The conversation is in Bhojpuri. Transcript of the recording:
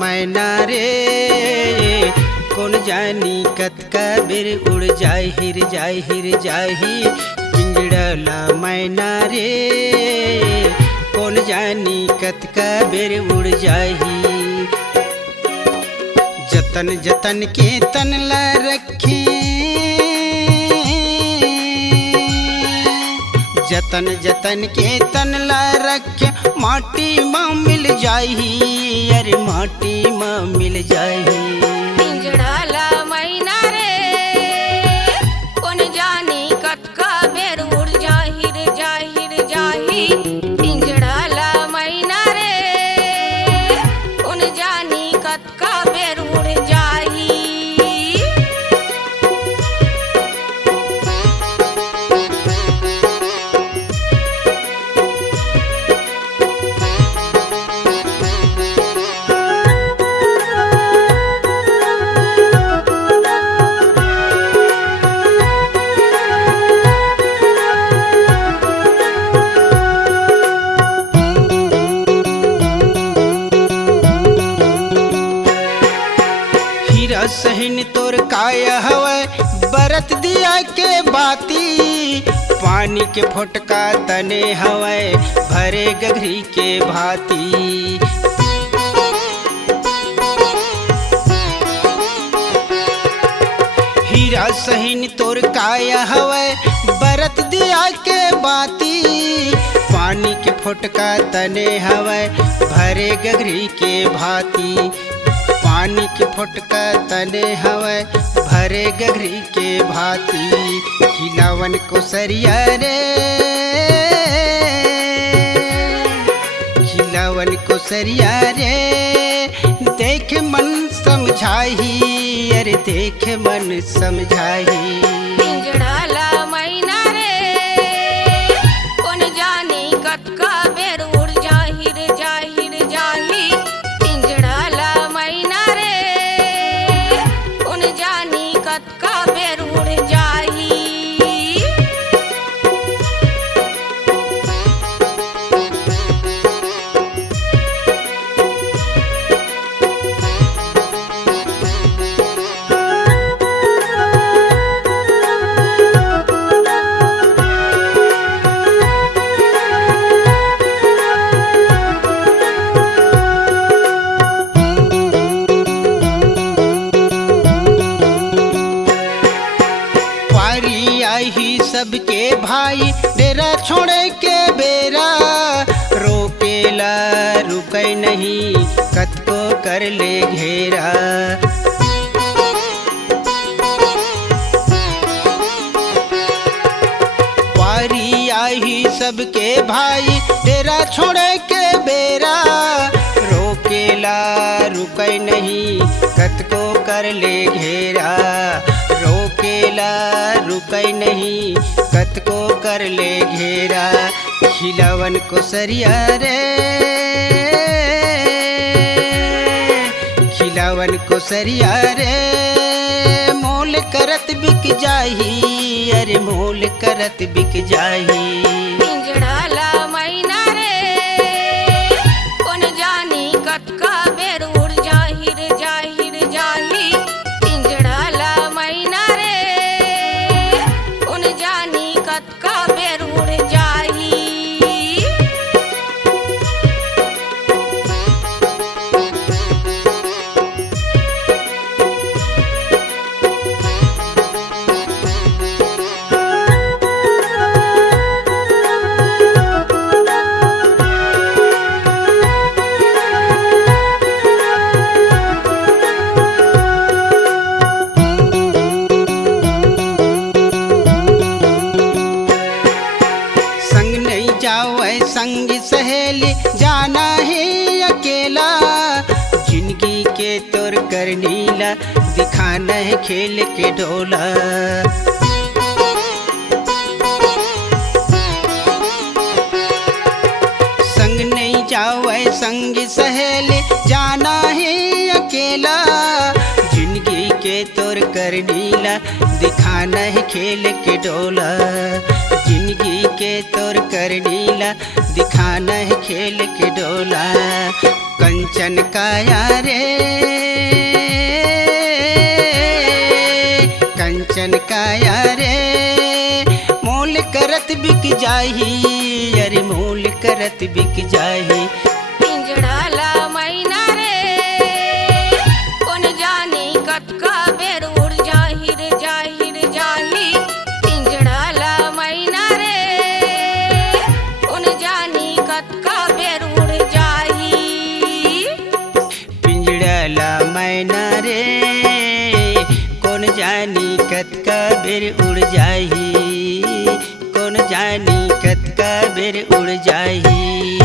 मैना रे कौन जानी कतका बेर उड़ जाए हिर जाही पिंजड़ाला मैना रे कौन जानी कतका बेर उड़ जाही। जतन जतन के तन ला रखे जतन जतन के तन ला रखे माटी माँ मिल जाही अरे माटी माँ मिल जाही। पिंजड़ाला मैना रे कौन जानी कतका बेर उड़ जाही पिंजड़ाला मैना रे कौन जानी कतका बेर उड़ जाही। सहिन तोर काया हवै बरत दिया के बाती पानी के फोटका तने हवै भरे गघरी के भाती। हीरा सहिन तोर काया हवै बरत दिया के बाती पानी के फोटका तने हवै भरे गघरी के भाती। पानी के फोटका तने हवै भरे गघरी के भाती। खिलावन को सरिया रे खिलावन को सरिया रे देख मन समझाही अरे देख मन समझाही। पिंजड़ाला मैना रे कौन जानी कतका बेर उड़ जाही पिंजड़ाला मैना रे कौन जानी कतका बेर उड़ जाही। सबके भाई डेरा छोड़े के बेरा रोकेला रुकै नहीं कतको कर ले घेरा। पारी आई सबके भाई डेरा छोड़े के बेरा रोकेला रुकै नहीं कतको कर ले घेरा। रोकेला रुकै नहीं कतको कर ले घेरा। खिलावन को सरिया रे खिलावन को सरिया रे मोल करत बिक जाही अरे मोल करत बिक जाही। पिंजड़ाला मैना रे कौन जानी कतका बेर उड़ जाही पिंजड़ाला मैना रे कौन जानी कतका बेर उड़ जाही। संग सहेली जाना है अकेला जिंदगी के तोर कर नीला दिखाना है खेल के ढोला। संग नहीं जाओ संग सहेली जाना है अकेला जिंदगी के तोर कर नीला दिखाना है खेल के ढोला। जिंदगी के तोर कर नीला दिखाना है खेल के डोला। कंचन काया रे, कंचन काया रे, मोल करत बिक जाही, अरे मोल करत बिक जाही। पिंजड़ाला मैना रे कौन जानी कतका बेर उड़ जाही रे जाही रे जाही। पिंजड़ाला मैना रे कौन जानी कतका बेर उड़ जाही। पिंजड़ाला मैना रे कौन जानी कतका बेर उड़ जाही, कौन जानी कतका बेर उड़ जाही।